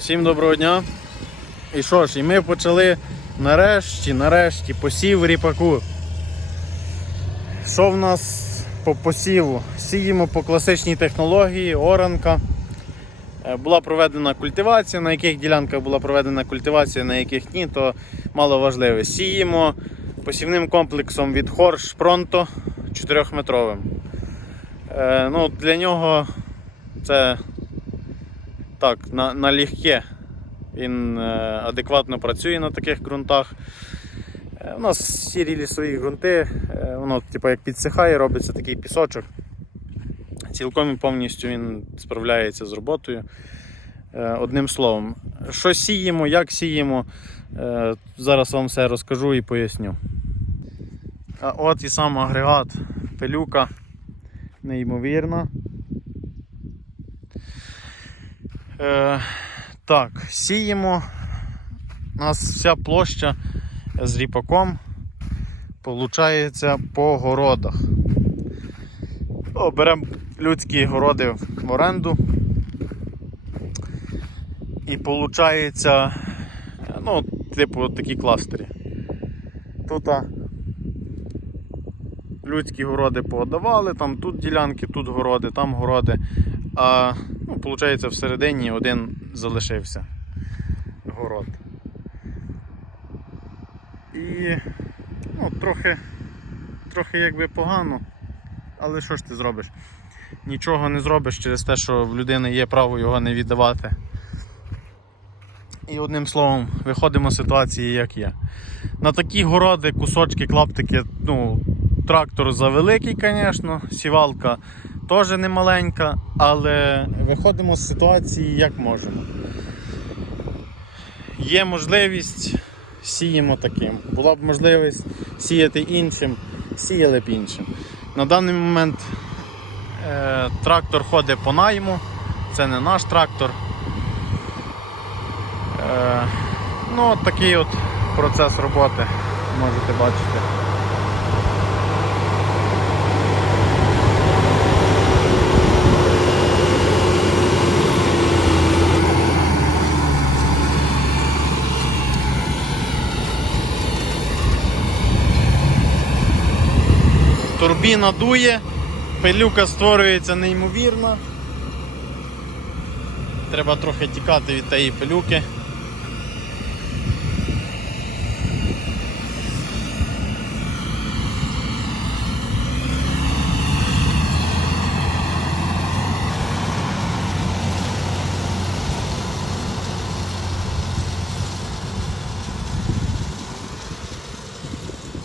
Всім доброго дня. І що ж, і ми почали нарешті, нарешті посів ріпаку. Що в нас по посіву? Сіємо по класичній технології, оранка. Е, Була проведена культивація, на яких ділянках була проведена культивація, на яких ні, то мало важливе. Сіємо посівним комплексом від Хорш Пронто 4-метровим. Е, ну, для нього це так, на, на легке. Він е, адекватно працює на таких ґрунтах. Е, у нас сірі лісові ґрунти, е, воно типу, як підсихає, робиться такий пісочок. Цілком і повністю він справляється з роботою. Е, одним словом, що сіємо, як сіємо, е, зараз вам все розкажу і поясню. А от і сам агрегат пилюка, неймовірна. Е, так, сіємо. У нас вся площа з ріпаком получається по городах. О, беремо людські городи в оренду. І виходить, ну, типу, такі кластері. Тут людські городи подавали, там тут ділянки, тут городи, там городи. А виходить, всередині один залишився город. І ну, трохи, трохи якби погано, але що ж ти зробиш? Нічого не зробиш через те, що в людини є право його не віддавати. І одним словом, виходимо з ситуації, як є. На такі городи, кусочки, клаптики, ну, трактор завеликий, звісно, сівалка теж не маленька, але виходимо з ситуації як можемо. Є можливість, сіємо таким. Була б можливість сіяти іншим, сіяли б іншим. На даний момент е, трактор ходить по найму, це не наш трактор. Е, ну, от такий от процес роботи можете бачити. Турбіна дує, пилюка створюється неймовірно. Треба трохи тікати від тієї пилюки.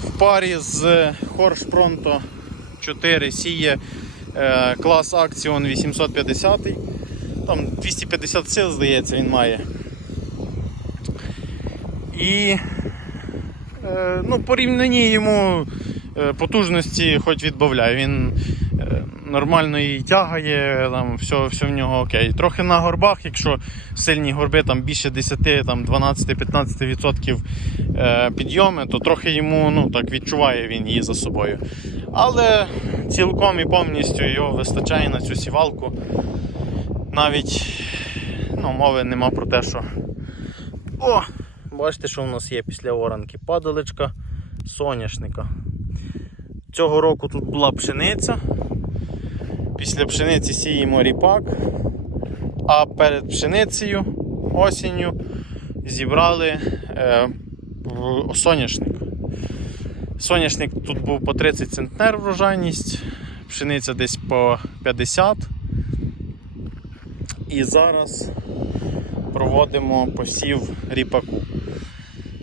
В парі з Horsch Pronto 4 сіє е, клас Action 850. Там 250 сил, здається, він має. І е, ну, порівнянні йому е, потужності хоч відбавляє. Він нормально її тягає, там, все, все в нього окей. Трохи на горбах, якщо сильні горби там більше 10, там, 12-15% е, підйоми, то трохи йому ну, так, відчуває він її за собою. Але цілком і повністю його вистачає на цю сівалку. Навіть ну, мови нема про те, що. О! Бачите, що в нас є після оранки? Падаличка соняшника. Цього року тут була пшениця. Після пшениці сіємо ріпак, а перед пшеницею осінню зібрали е, соняшник. Соняшник тут був по 30 центнер врожайність, пшениця десь по 50. І зараз проводимо посів ріпаку.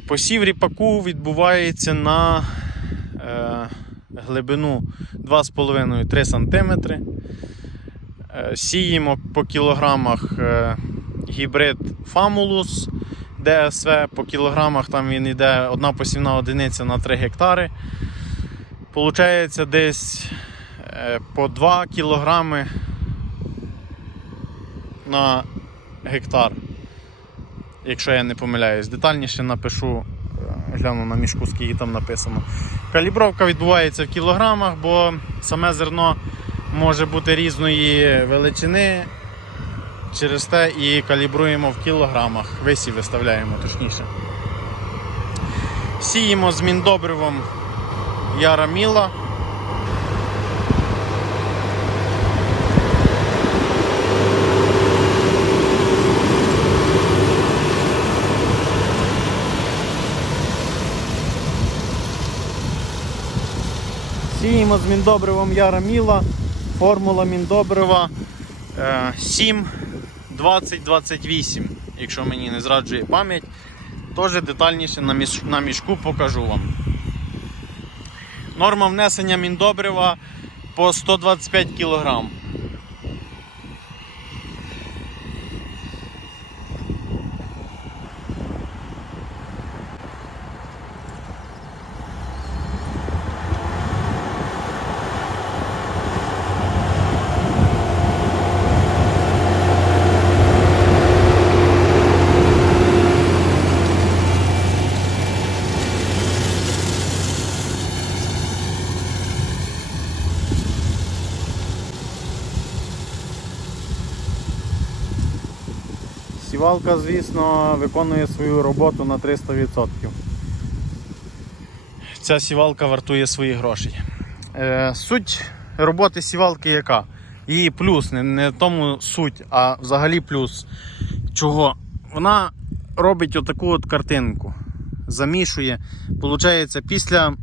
Посів ріпаку відбувається на глибину 2,5-3 см. Е, сіємо по кілограмах е, гібрид Famulus ДСВ, по кілограмах там він йде одна посівна одиниця на 3 гектари. Получається десь е, по 2 кілограми на гектар. Якщо я не помиляюсь, детальніше напишу, гляну на мішку, скільки там написано. Калібровка відбувається в кілограмах, бо саме зерно може бути різної величини Через те і калібруємо в кілограмах. Висів виставляємо точніше. Сіємо з міндобривом Яра Міла. Сіємо з міндобривом Яра Міла. Формула міндобрива е, 7 20 28, якщо мені не зраджує пам'ять. Теж детальніше на мішку покажу вам. Норма внесення міндобрива по 125 кг. Сівалка, звісно, виконує свою роботу на 300%. Ця сівалка вартує свої гроші. Е, суть роботи сівалки яка? Її плюс, не, не тому суть, а взагалі плюс. Чого? Вона робить отаку от картинку. Замішує. Получається, після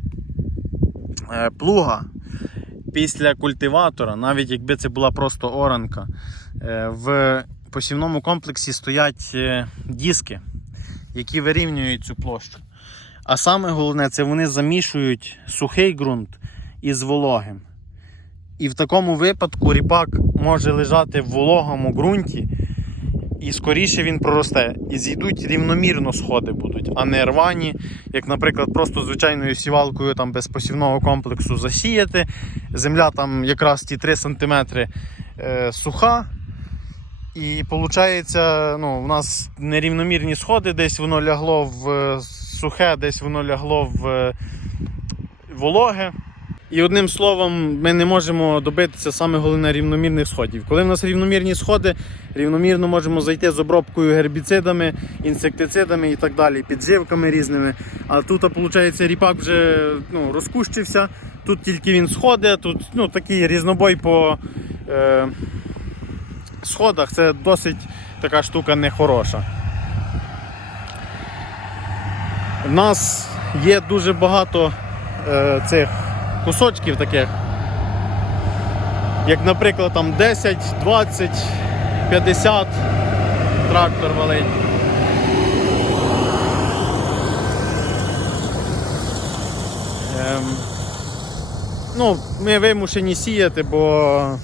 е, плуга, після культиватора, навіть якби це була просто оранка, е, в посівному комплексі стоять е, диски, які вирівнюють цю площу. А саме головне, це вони замішують сухий ґрунт із вологим. І в такому випадку ріпак може лежати в вологому ґрунті, і скоріше він проросте. І зійдуть рівномірно сходи будуть, а не рвані, як, наприклад, просто звичайною сівалкою там, без посівного комплексу засіяти. Земля там якраз ті 3 см е, суха. І виходить, ну, у нас нерівномірні сходи, десь воно лягло в е, сухе, десь воно лягло в е, вологе. І одним словом, ми не можемо добитися саме головне рівномірних сходів. Коли в нас рівномірні сходи, рівномірно можемо зайти з обробкою гербіцидами, інсектицидами і так далі, підживками різними. А тут, виходить, ріпак вже ну, розкущився, тут тільки він сходить, тут ну, такий різнобой по е, сходах, це досить така штука нехороша. У нас є дуже багато е, цих кусочків таких, як, наприклад, там 10, 20, 50 трактор валить. Ем, ну, ми вимушені сіяти, бо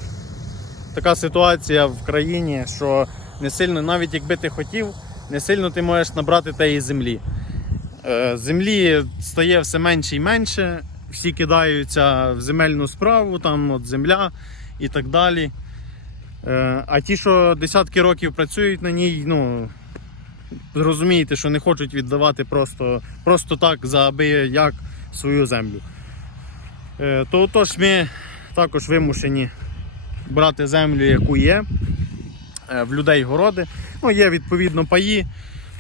така ситуація в країні, що не сильно, навіть якби ти хотів, не сильно ти можеш набрати тієї землі. Е, Землі стає все менше і менше, всі кидаються в земельну справу, там от земля і так далі. Е, А ті, що десятки років працюють на ній, ну розумієте, що не хочуть віддавати просто, просто так за аби як свою землю. Е, То тож ми також вимушені брати землю, яку є. Е, В людей городи. Ну, є відповідно паї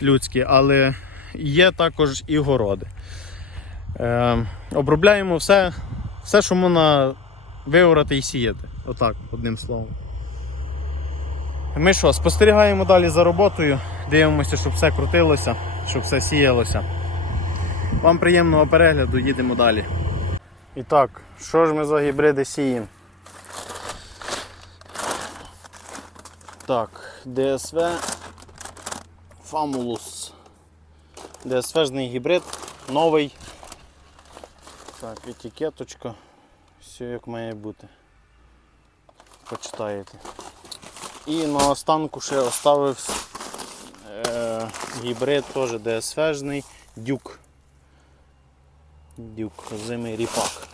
людські, але є також і городи. Е, обробляємо все, все, що можна виорати і сіяти. Отак, одним словом. Ми що, спостерігаємо далі за роботою, дивимося, щоб все крутилося, щоб все сіялося. Вам приємного перегляду, їдемо далі. І так, що ж ми за гібриди сіємо? Так, ДСВ Famulus. ДСВ-жний гібрид, новий. Так, етикеточка. Все як має бути. Почитаєте. І на останку ще оставив е, гібрид теж ДСВ-жний Дюк. Дюк, зимий ріпак.